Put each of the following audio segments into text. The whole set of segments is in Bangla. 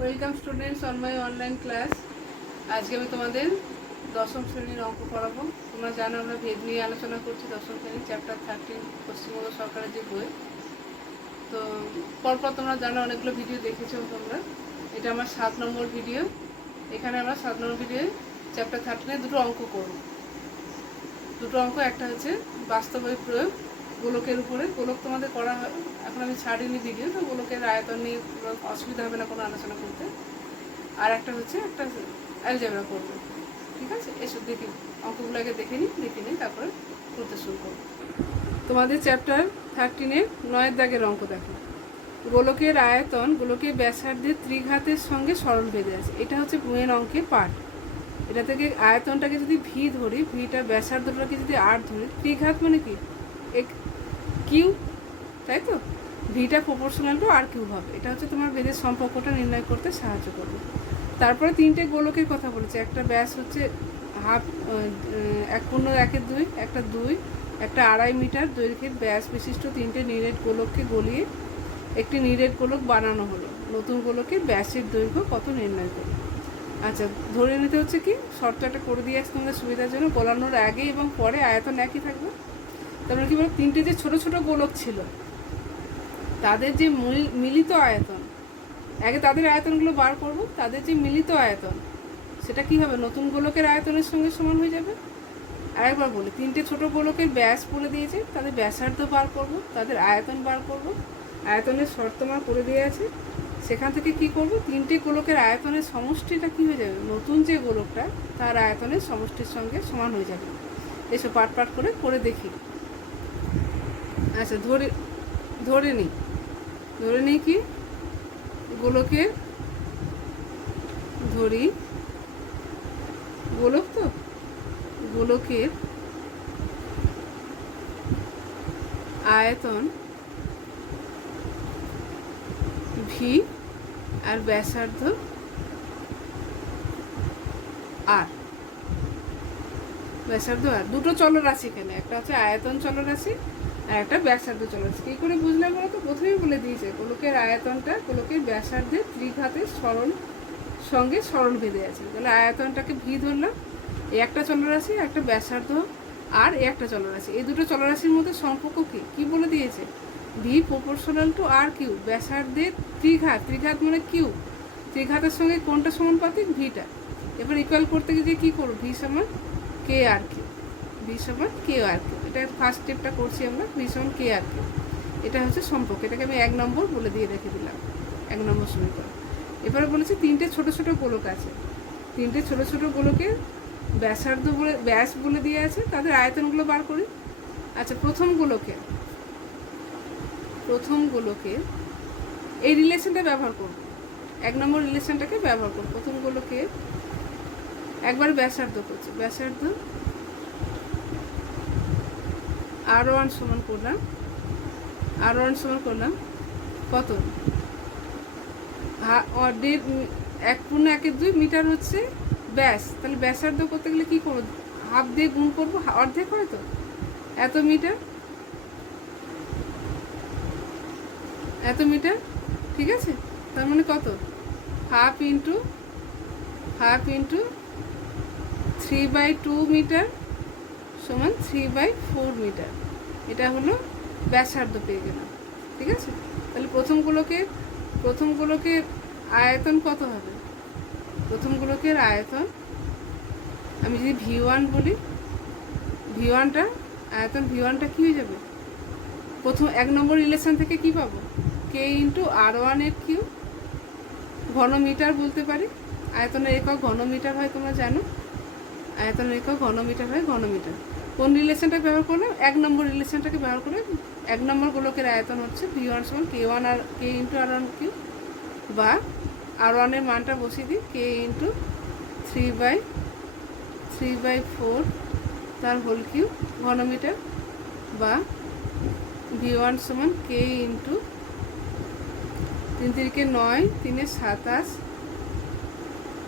Welcome students on my online class. আজকে আমি তোমাদের দশম শ্রেণীর অঙ্ক পড়াবো। তোমরা জানো আমরা ভেদ নিয়ে আলোচনা করছি। দশম শ্রেণীর চ্যাপ্টার 13 পশ্চিমবঙ্গ সরকারের যে বই। তো পরপর তোমরা জানো অনেকগুলো ভিডিও দেখেছো তোমরা। এটা আমার 7 নম্বর ভিডিও। এখানে আমরা 7 নম্বর ভিডিও চ্যাপ্টার 13 দুটো অঙ্ক করব। দুটো অঙ্ক, একটা হচ্ছে বাস্তবিক প্রয়োগ গোলকের উপরে। গোলক তোমাদের করা হয়, এখন আমি ছাড়িনি ভিডিও, তো গোলকের আয়তন নিয়ে অসুবিধা হবে না কোনো আলোচনা করতে। আর একটা হচ্ছে একটা অ্যালজেব্রা করবো। ঠিক আছে, এসব দেখি অঙ্কগুলো আগে দেখে নিই তারপরে করতে শুরু করবো। তোমাদের চ্যাপ্টার 13-এর 9 দাগের অঙ্ক দেখো। গোলকের আয়তন গোলকের ব্যাসার্ধের ত্রিঘাতের সঙ্গে সরল বেঁধে আছে। এটা হচ্ছে মেন অঙ্কের পার্ট। এটা থেকে আয়তনটাকে যদি ভি ধরি, ভিটা ব্যাসার্ধটাকে যদি আর ধরি, ত্রিঘাত মানে কি কিউ, তাই তো? ভিটা প্রপোর্শনাল টু আর কিউ হবে। এটা হচ্ছে তোমার বেদের সম্পর্কটা নির্ণয় করতে সাহায্য করবে। তারপরে 3টে গোলকের কথা বলেছে। একটা ব্যাস হচ্ছে হাফ 1/2, একটা 2, একটা 2.5 মিটার দৈর্ঘ্যের ব্যাস বিশিষ্ট 3টে নিরেট গোলককে গলিয়ে একটি নিরেট গোলক বানানো হলো। নতুন গোলকের ব্যাসের দৈর্ঘ্য কত নির্ণয় করবে। আচ্ছা, ধরে নিতে হচ্ছে কি, শর্ত একটা করে দিয়ে আসছে তোমাদের সুবিধার জন্য। গোলানোর আগে এবং পরে আয়তন একই থাকবে। তারপরে কি বলো, 3টে যে ছোট ছোট গোলক ছিল তাদের যে মিলিত আয়তন, আগে তাদের আয়তনগুলো বার করব। তাদের যে মিলিত আয়তন সেটা কি হবে, নতুন গোলকের আয়তনের সঙ্গে সমান হয়ে যাবে। আরেকবার বলি, 3টে ছোট গোলকের ব্যাস বলে দিয়েছে, তাদের ব্যাসার্ধ বার করব, তাদের আয়তন বার করব। আয়তনের শর্ত আমার করে দিয়ে আছে। সেখান থেকে কি করব, 3টে গোলকের আয়তনের সমষ্টিটা কি হয়ে যাবে, নতুন যে গোলকটা তার আয়তনের সমষ্টির সঙ্গে সমান হয়ে যাবে। এসব পাট করে দেখি। আচ্ছা, ধরে নিই কি, গোলকের ধরি গোলক, তো গোলকের আয়তন ভি আর ব্যাসার্ধ আর। দুটো চলরাশি এখানে, একটা হচ্ছে আয়তন চলরাশি আর একটা ব্যাসার্ধ চলরাশি। কী করে বুঝলাম বলো তো? প্রথমেই বলে দিয়েছে গোলকের আয়তনটা গোলকের ব্যাসার্ধের ত্রিঘাতের সঙ্গে সরল বেঁধে আছে। তাহলে আয়তনটাকে ভি ধরলাম, এই একটা চলরাশি, একটা ব্যাসার্ধ আর একটা চলরাশি। এই দুটো চলরাশির মধ্যে সম্পর্ক কি বলে দিয়েছে, V proportional to r cube. ব্যাসার্ধের ত্রিঘাত মানে কিউ, ত্রিঘাতের সঙ্গে কোনটা সমানুপাতিক, ভিটা। এবার ইকুয়াল করতে গিয়ে কী করবো, ভি সমান কে আর কিউ, এটা ফার্স্ট স্টেপটা করছি আমরা। ভি সমান কে আর কিউ, এটা হচ্ছে সম্পর্ক। এটাকে আমি 1 নম্বর বলে দিয়ে রেখে দিলাম, 1 নম্বর সমীকরণ। এবারে বলেছি 3টে ছোট ছোট গোলক আছে। 3টে ছোট ছোট গোলকের ব্যাস বলে দিয়ে আছে, তাদের আয়তনগুলো বার করি। আচ্ছা, প্রথম গোলকে এই রিলেশনটা ব্যবহার করব, 1 নম্বর রিলেশনটাকে ব্যবহার করব। প্রথম গোলকে একবার ব্যাসার্ধ করছে, ব্যাসার্ধ R1 সমান করলাম কত, 1/2 মিটার হচ্ছে ব্যাস। তাহলে ব্যাসার্ধ করতে গেলে কী করবো, হাফ দিয়ে গুণ করবো, অর্ধেক হয় তো, এত মিটার, ঠিক আছে। তার মানে কত, হাফ ইন্টু 3/2 মিটার সমান 3/4 মিটার। এটা হলো ব্যাসার্ধ পেয়ে গেলাম, ঠিক আছে। তাহলে প্রথম গোলকের আয়তন কত হবে, প্রথম গোলকের আয়তন আমি যদি V1 বলি, V1টা কী হয়ে যাবে, প্রথম 1 নম্বর রিলেশন থেকে কি পাবো, কে ইন্টু R1 এর কিউ, ঘনমিটার বলতে পারি। আয়তনের একক ঘনমিটার হয়, তোমরা জানো আয়তনের একক ঘনমিটার হয়, ঘনমিটার। কোন রিলেশনটা ব্যবহার করলাম, 1 নম্বর রিলেশনটাকে ব্যবহার করে 1 নম্বর গোলকের আয়তন হচ্ছে V1 সমান K1 আর কে ইন্টু R1 কিউ, বা R1 এর মানটা বসিয়ে দিই কে ইন্টু 3/4 তার হোল কিউ ঘনমিটার, বা V1 সমান কে ইন্টু 3 3 9 3 27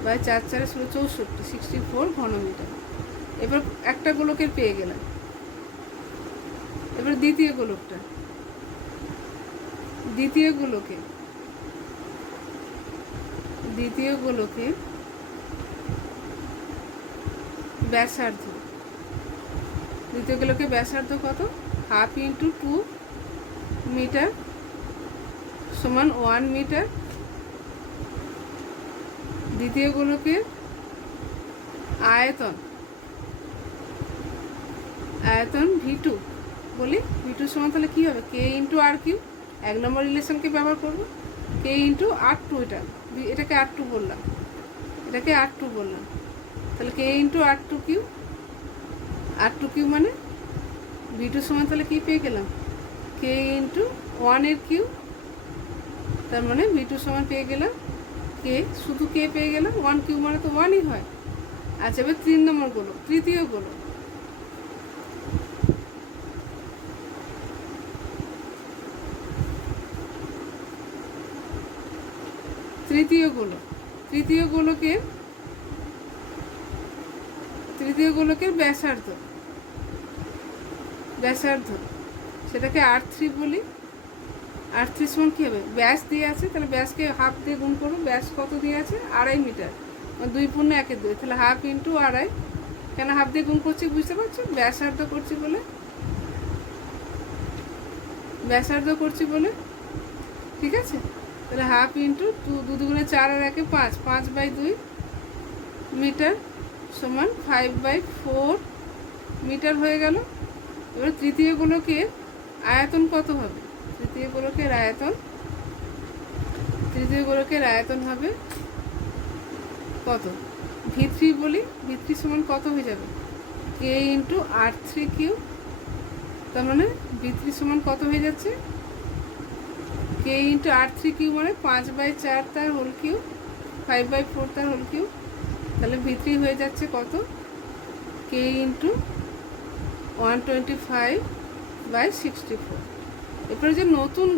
বাই 4 4 64 64 ঘনমিটার। এবার একটা গোলকের পেয়ে গেলাম। এবার দ্বিতীয় গোলকে দ্বিতীয় গোলকের ব্যাসার্ধ, দ্বিতীয় গোলকের ব্যাসার্ধ কত? 1/2 × 2 মিটার সমান 1 মিটার। দ্বিতীয় গোলকের আয়তন, আয়তন V2 বলি, V2 সমান তাহলে কী হবে? K × R3। 1 নম্বর রিলেশনকে ব্যবহার করবো, K × R2, এটাকে R2 বললাম, এটাকে R2 বললাম, তাহলে K × R2 মানে V2 সমান তাহলে কী পেয়ে গেলাম? K × 1 এর কিউ, তার মানে V2 সমান পেয়ে গেলাম K, শুধু K পেয়ে গেলাম, 1 কিউ মানে তো 1ই হয়। আচ্ছা, এবার 3 নম্বর গোলক, তৃতীয় গোলক, তৃতীয় গোলকের ব্যাসার্ধ, সেটাকে R3 বলি। R3 সমান কী হবে? ব্যাস দিয়ে আছে, তাহলে ব্যাসকে 1/2 দিয়ে গুণ করবো। ব্যাস কত দিয়ে আছে? 2.5 মিটার, 2 × 1 = 2, তাহলে 1/2 × 2.5। কেন 1/2 দিয়ে গুণ করছি বুঝতে পারছো? ব্যাসার্ধ করছি বলে, ঠিক আছে? তাহলে 1/2 × 2, 2 × 4 আর 1 = 5, 5/2 মিটার সমান 5/4 মিটার হয়ে গেল। এবার তৃতীয় গোলকের আয়তন কত হবে? তৃতীয় গোলকের আয়তন হবে কত? V3 বলি, V3 সমান কত হয়ে যাবে? K × R3 কিউ, তার মানে V3 সমান কত হয়ে যাচ্ছে? K × R3 কিউ মানে 5/4 তার হোল কিউ, 5/4 তার হোল কিউ, তাহলে V3 হয়ে যাচ্ছে কত? K × 125/64। এরপরে যে নতুন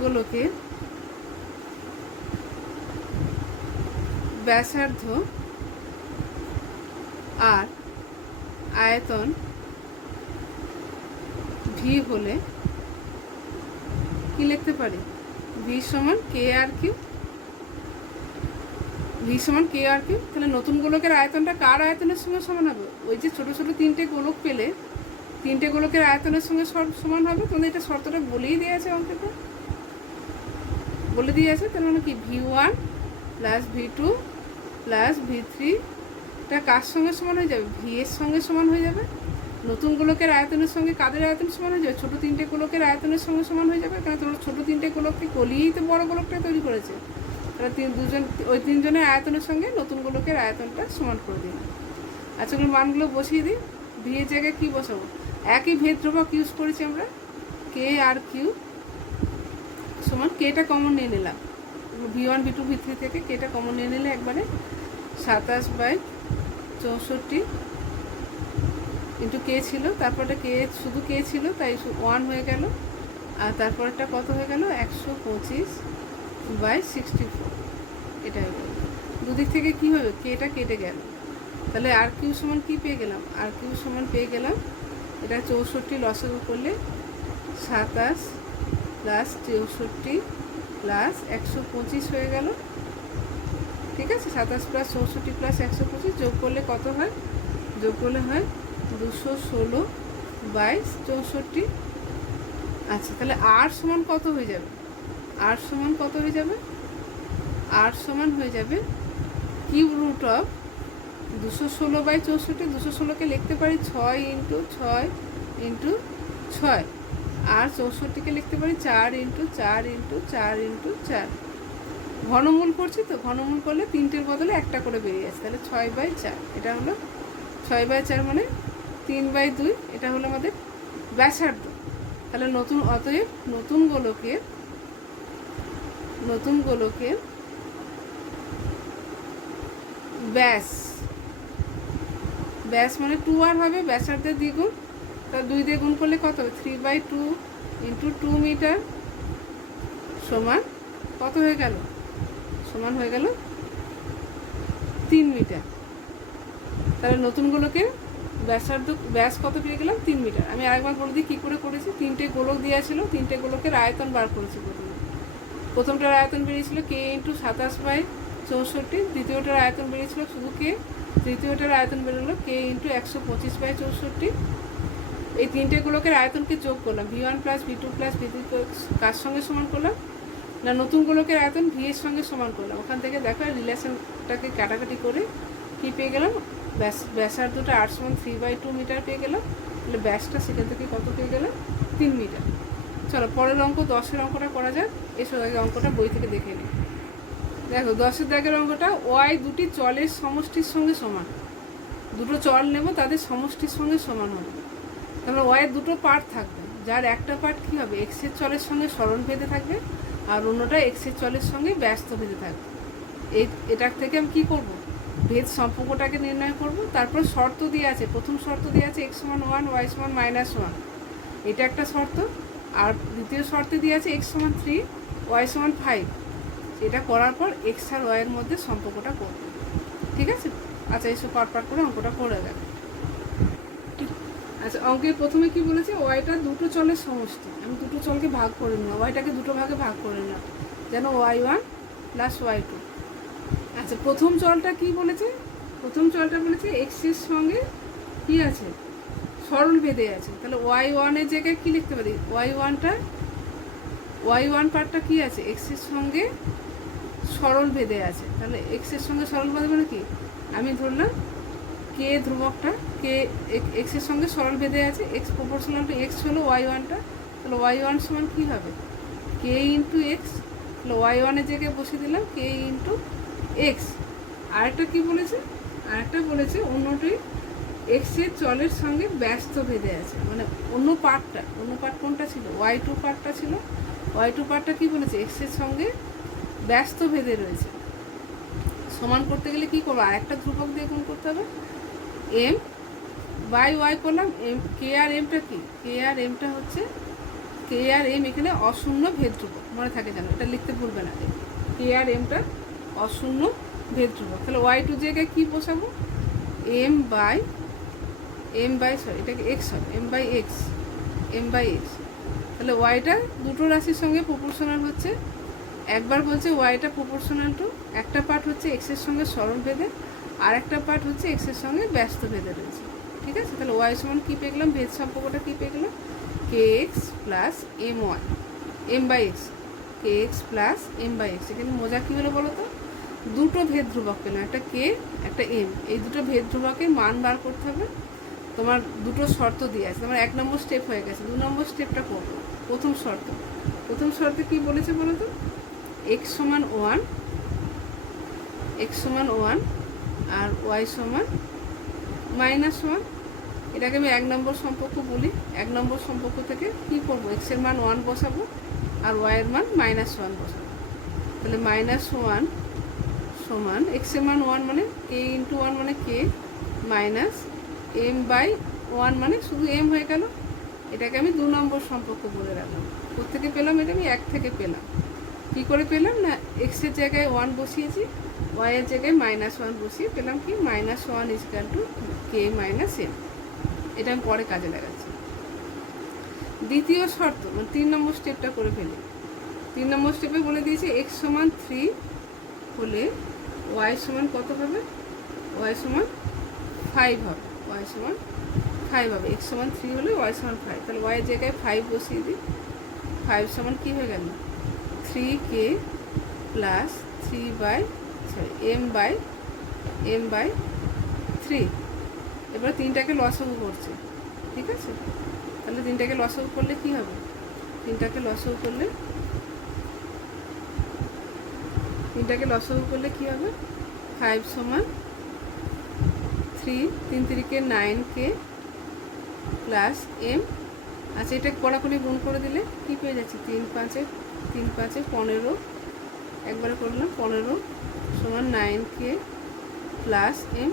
গোলকের ব্যাসার্ধ আর আয়তন V হলে কি লিখতে পারি? V সমান KR3। তাহলে নতুন গোলকের আয়তনটা কার আয়তনের সঙ্গে সমান হবে? ওই যে ছোটো ছোটো 3টে গোলক পেলে, 3টে গোলকের আয়তনের সঙ্গে সমান হবে। তোমাদের এটা শর্তটা বলেই দিয়ে আছে, অঙ্কটা বলে দিয়ে আছে। তার মানে কি V1 + V2 + V3 এটা কার সঙ্গে সমান হয়ে যাবে? V এর সঙ্গে সমান হয়ে যাবে। নতুন গোলকের আয়তনের সঙ্গে কাদের আয়তন সমান হয়ে যাবে? ছোটো 3টে গোলকের আয়তনের সঙ্গে সমান হয়ে যাবে, কারণ তোমরা ছোটো 3টে গোলককে গলিয়েই তো বড় গোলকটা তৈরি করেছে। তাহলে ওই 3 জনের আয়তনের সঙ্গে নতুন গোলকের আয়তনটা সমান করে দিই। আচ্ছা, ওগুলো মানগুলো বসিয়ে দিই। V এর জায়গায় কী বসাবো? একই ভেদ ধ্রুবক ইউজ করেছি আমরা, K আর Q সমান, Kটা কমন নিয়ে নিলাম, V1 V2 V3 থেকে Kটা কমন নিয়ে নিলে একবারে 27/64 ইন্টু K ছিল, তারপরটা শুধু K ছিল, তাই 1 হয়ে গেল, আর তারপরটা কত হয়ে গেল? 125/64। এটা হয়ে গেল। দুদিক থেকে কী হবে? Kটা কেটে গেল, তাহলে R3 সমান কী পেয়ে গেলাম? R3 সমান পেয়ে গেলাম, এটা 64 লসাগু করলে 27 + 64 + 125 হয়ে গেল। ঠিক আছে, 27 + 64 + 125 যোগ করলে কত হয়? যোগ করলে হয় 216/64। আচ্ছা, তাহলে R সমান কত হয়ে যাবে? R সমান হয়ে যাবে কিউব রুট অফ 216/64। 216কে লিখতে পারি 6 × 6 × 6, আর 64কে লিখতে পারি 4 × 4 × 4 × 4। ঘনমূল করছি তো, ঘনমূল করলে 3টের বদলে একটা করে বেরিয়ে আসে, তাহলে 6/4। এটা হলো 6/4 মানে 3/2। এটা হলো আমাদের ব্যাসার্ধ। তাহলে অতএব নতুন গোলকের ব্যাস মানে 2R হবে, ব্যাসার্ধের দ্বিগুণ, তা 2 দিয়ে গুণ করলে কত হবে? 3/2 × 2 মিটার সমান কত হয়ে গেল? সমান হয়ে গেল 3 মিটার। তাহলে নতুন গোলকের ব্যাস কত পেয়ে গেলাম 3 মিটার। আমি আরেকবার বলে দিই কী করে করেছি। 3টে গোলক দেওয়া ছিল, 3টে গোলকের আয়তন বার করেছি। প্রথমটার আয়তন বেরিয়েছিল কে ইন্টু 27/64, দ্বিতীয়টার আয়তন বেরিয়েছিল শুধু কে, তৃতীয়টার আয়তন বেরোলো কে ইন্টু 125/64। এই 3টে গোলকের আয়তনকে যোগ করলাম, V1 plus V2 plus V3 কার সঙ্গে সমান করলাম না, নতুন গোলকের আয়তন V এর সঙ্গে সমান করলাম। ওখান থেকে দেখো রিলেশনটাকে কাটাকাটি করে কী পেয়ে গেলাম, ব্যাসার্ধটা 8=3/2 মিটার পেয়ে গেলাম। তাহলে ব্যাসটা সেখান থেকে কত পেয়ে গেলাম, 3 মিটার। চলো পরের অঙ্ক 10-এর অঙ্কটা করা যাক। এসব আগে অঙ্কটা বই থেকে দেখে নিই। দেখো 10-এর দাগের অঙ্কটা, ওয়াই দুটি চলের সমষ্টির সঙ্গে সমান। দুটো চল নেব, তাদের সমষ্টির সঙ্গে সমান হবে। তাহলে ওয়াইয়ের দুটো পার্ট থাকবে, যার একটা পার্ট কী হবে, এক্সের চলের সঙ্গে সরণ ভেদে থাকবে, আর অন্যটা এক্সের চলের সঙ্গে ব্যস্ত ভেদে থাকবে। এটার থেকে আমি কী করবো, ভেদ সম্পর্কটাকে নির্ণয় করব। তারপর শর্ত দিয়ে আছে, প্রথম শর্ত দিয়ে আছে x=1 y=-1, এটা একটা শর্ত। আর দ্বিতীয় শর্তে দিয়ে আছে x=3 y=5। এটা করার পর এক্স আর ওয়াইয়ের মধ্যে সম্পর্কটা করব, ঠিক আছে। আচ্ছা এইসব পাট করে অঙ্কটা করে গেল। আচ্ছা অঙ্কের প্রথমে কি বলেছে, ওয়াইটা দুটো চলের সমষ্টি। আমি দুটো চলকে ভাগ করে নিলাম, ওয়াইটাকে দুটো ভাগে ভাগ করে নিলাম, যেন y1 প্লাস y2। আচ্ছা প্রথম চলটা কি বলেছে, প্রথম চলটা বলেছে এক্সের সঙ্গে কি আছে, সরল ভেদে আছে। তাহলে y1-এর জায়গায় কী লিখতে পারি, y1 পার্টটা কি আছে, এক্সের সঙ্গে সরল ভেদে আছে। তাহলে এক্সের সঙ্গে সরল ভেদে মানে কি, আমি ধরলাম কে ধ্রুবকটা, কে এক্সের সঙ্গে সরল ভেদে আছে, এক্স প্রপোর্শনাল টু এক্স হলো y1টা। তাহলে y1 সমান কী হবে, কে ইন্টু এক্স। তাহলে y1-এর জায়গায় বসে দিলাম কে ইন্টু এক্স। আরেকটা কী বলেছে, আরেকটা বলেছে অন্যটি এক্সের চলের সঙ্গে ব্যস্ত ভেদে আছে, মানে অন্য পার্ট কোনটা ছিল, y2 পার্টটা ছিল। y2 পার্টটা কী বলেছে, এক্সের সঙ্গে ব্যস্ত ভেদে রয়েছে। সমান করতে গেলে কী করবো, আরেকটা ধ্রুবক দিয়ে গুণ করতে হবে, এম বাই ওয়াই করলাম। এম কে আর এমটা কি, কে আর এমটা হচ্ছে, কে আর এম এখানে অশূন্য ভেদ ধ্রুবক, মনে থাকে জানো, এটা লিখতে ভুলবে না। কে আর এমটা অশূন্য ভেদ ধ্রুবক। তাহলে y2 জায়গায় কী বসাবো, এম বাই এটাকে এক্স হবে, এম বাই এক্স। তাহলে ওয়াইটা দুটো রাশির সঙ্গে প্রপোর্শনাল হচ্ছে। একবার বলছে ওয়াইটা প্রপোর্শনাল টু, একটা পার্ট হচ্ছে এক্সের সঙ্গে সরল ভেদে, আর একটা পার্ট হচ্ছে এক্সের সঙ্গে ব্যস্ত ভেদে রয়েছে, ঠিক আছে। তাহলে ওয়াই সমান কী পেয়ে গেলাম, ভেদ সম্পর্কটা কী পেয়ে গেলাম, K X plus M by X, K X plus M by X. এখানে মজা কী হলো বলো তো, দুটো ভেদ ধ্রুবক পেলাম, একটা কে একটা এম। এই দুটো ভেদ ধ্রুবকের মান বার করতে হবে। তোমার দুটো শর্ত দিয়ে আছে, তোমার 1 নম্বর স্টেপ হয়ে গেছে, 2 নম্বর স্টেপটা করবো। প্রথম শর্তে কী বলেছে বলো তো, x=1 আর y=-1। এটাকে আমি 1 নম্বর সম্পর্ক বলি। 1 নম্বর সম্পর্ক থেকে কী করবো, এক্সের মান 1 বসাবো আর ওয়াইয়ের মান -1 বসাবো। তাহলে -1 সমান এক্সের মান 1 মানে কে ইন্টু 1 মানে কে, মাইনাস এম বাই 1 মানে শুধু এম হয়ে গেল। এটাকে আমি 2 নম্বর সম্পর্ক বলে রাখলাম। কোত্থেকে পেলাম, এটা আমি 1 থেকে পেলাম। কী করে পেলাম না, এক্সের জায়গায় 1 বসিয়েছি, ওয়াইয়ের জায়গায় -1 বসিয়ে পেলাম কি, -1 ইজকাল টু কে মাইনাস এম। এটা আমি পরে কাজে লাগাচ্ছি। দ্বিতীয় শর্ত মানে 3 নম্বর স্টেপটা করে ফেলি। 3 নম্বর স্টেপে বলে দিয়েছে x=3 হলে ওয়াই সমান কত হবে, y=5 হবে, x=3 হলে y=5। তাহলে ওয়াইয়ের জায়গায় 5 বসিয়ে দিই। 5 সমান কী হয়ে গেল, 3k প্লাস এম বাই 3। এবার 3টাকে লসাগু করছে, ঠিক আছে। তাহলে 3টাকে লসাগু করলে কী হবে, 3টাকে লসাগু করলে কী হবে, 5 সমান 3, 3 3কে 9k প্লাস এম। আচ্ছা এটা কড়াকড়ি গুণ করে দিলে কী পেয়ে যাচ্ছি, 3 5 15, একবারে করলাম 15 সমান 9k প্লাস এম।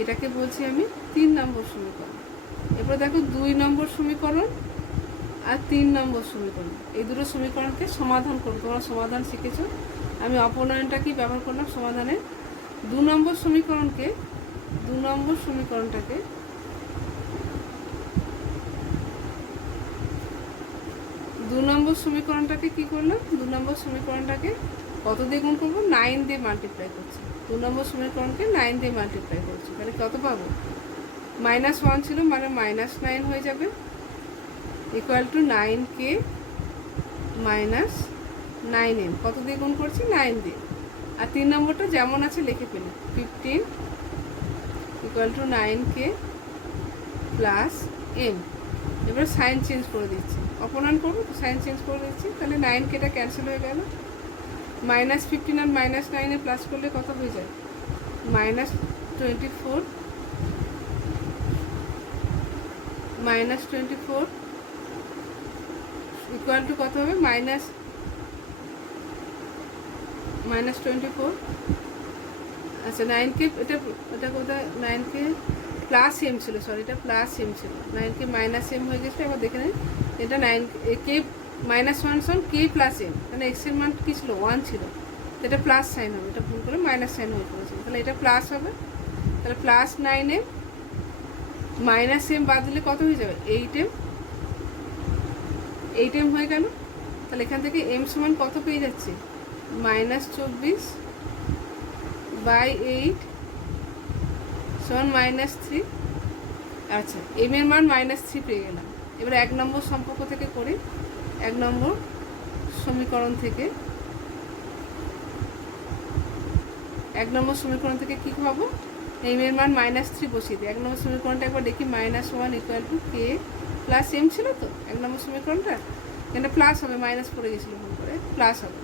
এটাকে বলছি আমি 3 নম্বর সমীকরণ। এরপর দেখো 2 নম্বর সমীকরণ আর 3 নম্বর সমীকরণ, এই দুটো সমীকরণকে সমাধান করো। তোমরা সমাধান শিখেছো, আমি অপনয়নটাকেই ব্যবহার করলাম সমাধানে। 2 নম্বর সমীকরণটাকে 2 নম্বর সমীকরণটাকে কি করলাম, 2 নম্বর সমীকরণটাকে কত দিয়ে গুণ করবো, 9 দিয়ে মাল্টিপ্লাই করছি। 2 নম্বর সমীকরণকে 9 দিয়ে মাল্টিপ্লাই করছি, তাহলে কত পাবো, -1 ছিল মানে -9 হয়ে যাবে, ইকুয়াল টু 9k -9m। কত দিয়ে গুণ করছি, 9 দিয়ে। আর 3 নম্বরটা যেমন আছে লিখে ফেলি, 15 ইকুয়াল টু 9k + m। এবার সাইন চেঞ্জ করে দিচ্ছি, অপনয়ন করবো তো সাইন চেঞ্জ করে দিচ্ছি, তাহলে 9kটা ক্যান্সেল হয়ে গেল। -15 আর -9 প্লাস করলে কত হয়ে যায়, -24 ইকুয়াল টু কত হবে, -24। আচ্ছা 9k, এটা কোথায়, 9k +m ছিল, সরি এটা +m ছিল, 9k -m হয়ে গেছে। এবার দেখে নিন এটা 9k -1 সমান k + m, তাহলে x এর মান কী ছিল, 1 ছিল, এটা প্লাস সাইন হবে, এটা ভুল করে মাইনাস সাইন হয়ে পড়েছে, তাহলে এটা প্লাস হবে। তাহলে +9m -m বাদ দিলে কত হয়ে যাবে, 8m হয়ে গেল। তাহলে এখান থেকে m সমান কত পেয়ে যাচ্ছে, -24/8 সমান -3। আচ্ছা m এর মান -3 পেয়ে গেলাম। এবার 1 নম্বর সম্পর্ক থেকে করি, 1 নম্বর সমীকরণ থেকে, 1 নম্বর সমীকরণ থেকে কী পাবো, m এর মান -3 বসিয়ে দিই। 1 নম্বর সমীকরণটা একবার দেখি, -1 ইকুয়াল টু k + m ছিল তো 1 নম্বর সমীকরণটা, এটা প্লাস হবে, মাইনাস পড়ে গেছিলো ভুল করে, প্লাস হবে।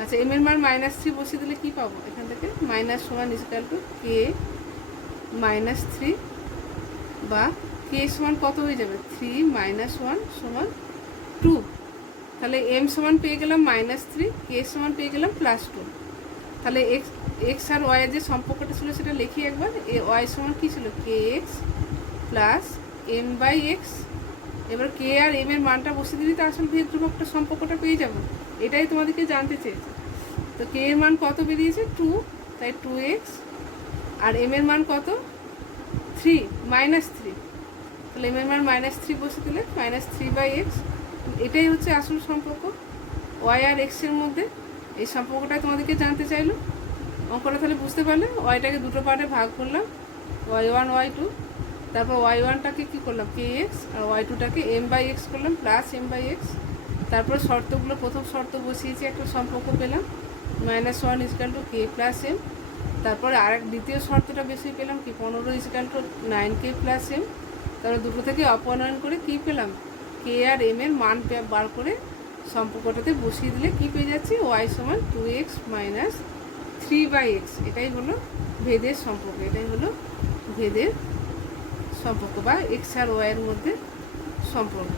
আচ্ছা m এর মান -3 বসিয়ে দিলে কী পাবো, এখান থেকে -1 ইকুয়াল টু k -3, বা k সমান কত হয়ে যাবে, 3 - 1 সমান 2। তাহলে m সমান পেয়ে গেলাম -3, k সমান পেয়ে গেলাম +2। তাহলে x আর y এর যে সম্পর্কটা ছিল সেটা লিখি একবার, y সমান কী ছিল, kx + m/x। এবার k আর m এর মানটা বসিয়ে দিলে তো আসল ভেদ ধ্রুবকটা সম্পর্কটা পেয়ে যাবো, এটাই তোমাদেরকে জানতে চেয়েছে। তো k এর মান কত বেরিয়েছে, 2, তাই 2x, আর m এর মান কত, 3 -3, তাহলে m এর মান -3 বসিয়ে দিলে -3/x। এটাই হচ্ছে আসল সম্পর্ক y আর x এর মধ্যে, এই সম্পর্কটা তোমাদেরকে জানতে চাইলো। অঙ্কটা তাহলে বুঝতে পারলে, ওয়াইটাকে দুটো পার্টে ভাগ করলাম, y1 y2, তারপর y1টাকে কী করলাম, kx, আর y2টাকে m/x করলাম, +m/x। তারপর শর্তগুলো, প্রথম শর্ত বসিয়েছি, একটা সম্পর্ক পেলাম, -1 ইকুয়াল টু k + m। তারপরে দ্বিতীয় শর্তটা বেশি পেলাম কি, 15 ইকুয়াল টু 9k + m। তারপরে দুটো থেকে অপনয়ন করে কী পেলাম, k আর m এর মান বার করে সম্পর্কটাতে বসিয়ে দিলে কী পেয়ে যাচ্ছি, y সমান 2x - 3/x। এটাই হলো ভেদের সম্পর্ক, এটাই হলো ভেদের সম্পর্ক বা x আর y এর মধ্যে সম্পর্ক।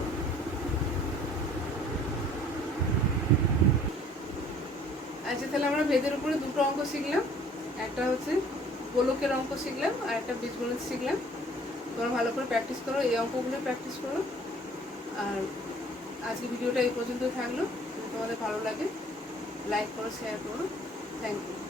আচ্ছা তাহলে আমরা ভেদের উপরে দুটো অঙ্ক শিখলাম, একটা হচ্ছে গোলকের অঙ্ক শিখলাম, আর একটা বীজগণিত শিখলাম। তোমরা ভালো করে প্র্যাকটিস করো, এই অঙ্কগুলো প্র্যাকটিস করো। আর আজকে ভিডিওটা এই পর্যন্ত থাকলো, যদি তোমাদের ভালো লাগে লাইক করো, শেয়ার করো। Thank you.